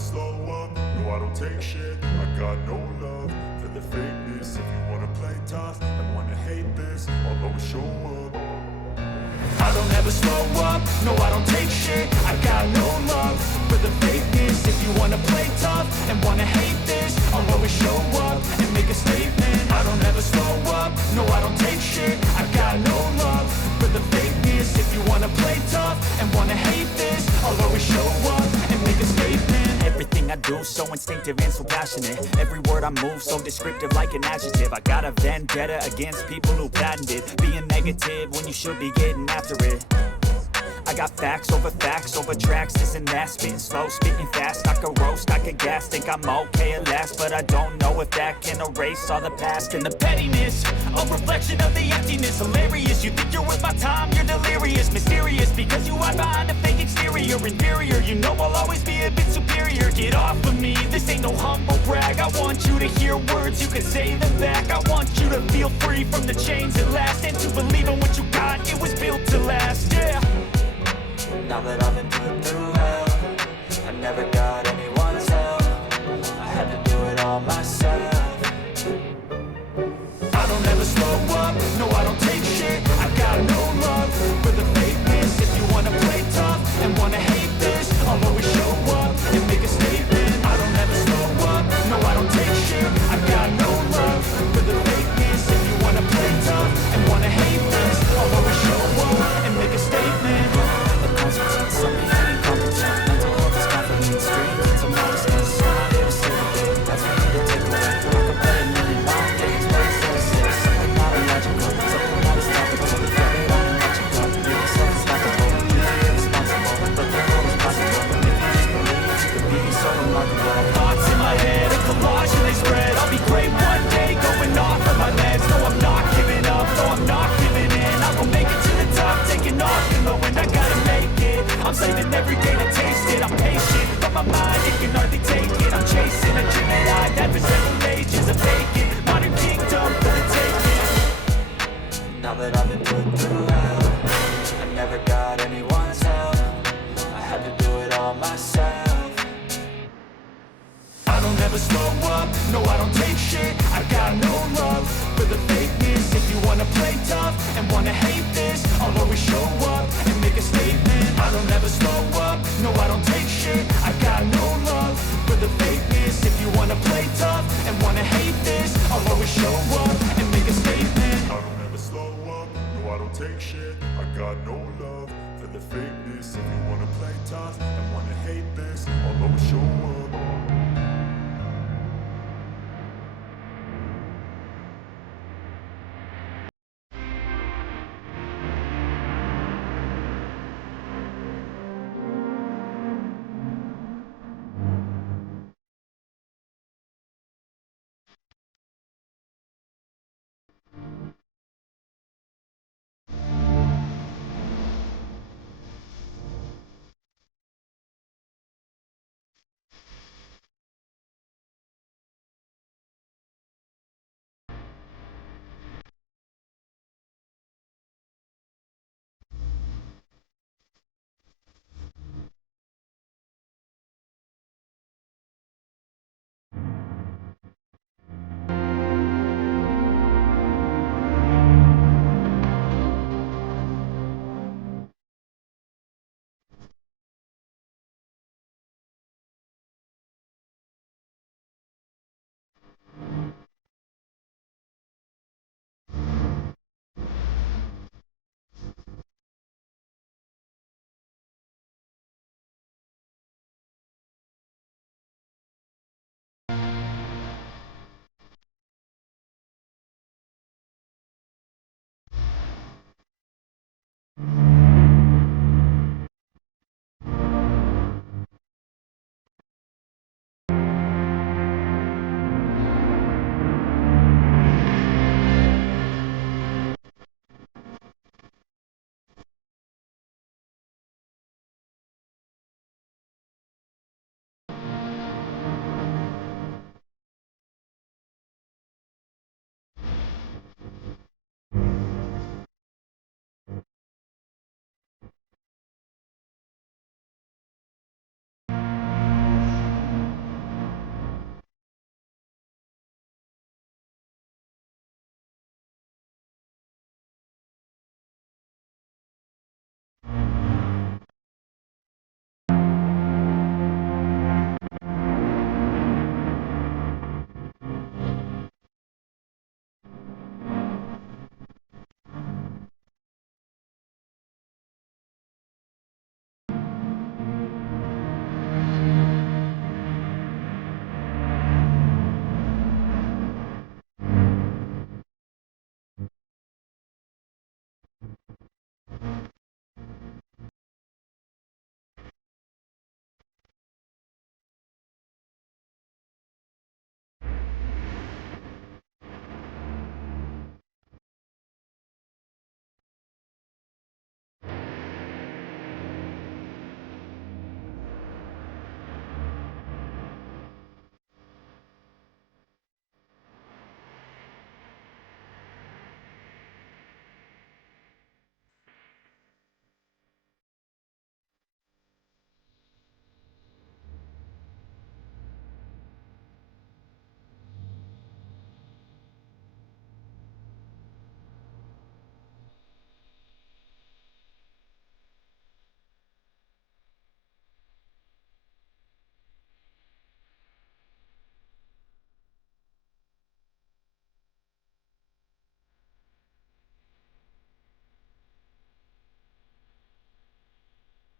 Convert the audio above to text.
slow up, no I don't take shit. I got no love for the fakeness. If you wanna play tough and wanna hate this, I'll always show up. I don't ever slow up, no I don't take shit. I got no love for the fakeness. If you wanna play tough and wanna hate this, I'll always show up and make a statement. I don't ever slow up, no I don't take shit. I got no love for the fakeness. If you wanna play tough and wanna hate this, I'll always show up and make a statement. Everything I do so instinctive and so passionate. Every word I move so descriptive like an adjective. I got a vendetta against people who patented being negative when you should be getting after it. I got facts over tracks, this and that. Spitting slow, speaking fast, I could roast, I could gas. Think I'm okay at last, but I don't know if that can erase all the past. And the pettiness, a reflection of the emptiness. Hilarious, you think you're worth my time, you're delirious. Mysterious, because you hide behind a fake exterior. Inferior, you know I'll always be a bit superior. Get off of me, this ain't no humble brag. I want you to hear words, you can say them back. I want you to feel free from the chains at last, and to believe in what you got, it was built to last, yeah. Now that I've been put through hell, I never got anyone's help. I had to do it all myself. I don't ever slow up, no I don't take shit. I got no love for the fakeness. If you wanna play tough and wanna hate this, I'll always show up and make a statement. I don't ever slow up, no I don't take shit. I got no love for the fakeness. If you wanna play tough and wanna hate this, I'll always show up and make a statement. Some feeling competent, mental health is confidence, dreams and some modestness. I'm not here to save the day, that's for you to take away. I could play a million mind games, but instead I say something not illogical, something not as topical. Get it on and let you go, you be self-responsible, you be irresponsible, but the world is possible. If you just believe, you could be so remarkable. Thoughts in my head, a collage and they spread. I'll be great one day, going off of my meds. No, I'm not giving up, no, I'm not giving in. I will make it to the top, taking off in the wind, I gotta make it. I'm saving every day to taste it. I'm patient, but my mind, it can hardly take it. I'm chasing a dream that I've had for several ages. I'm vacant, modern kingdom for the taking. Now that I've been put through hell, I never got anyone's help. I had to do it all myself. I don't ever slow up, no I don't take shit. I got no love for the fakeness. If you wanna play tough and wanna hate this, I'll always show up and make a statement. I don't ever slow up, no I don't take shit. I got no love for the fakeness. If you wanna play tough and wanna hate this, I'll always show up and make a statement. I don't ever slow up, no I don't take shit. I got no love for the fakeness. If you wanna play tough and wanna hate this, I'll always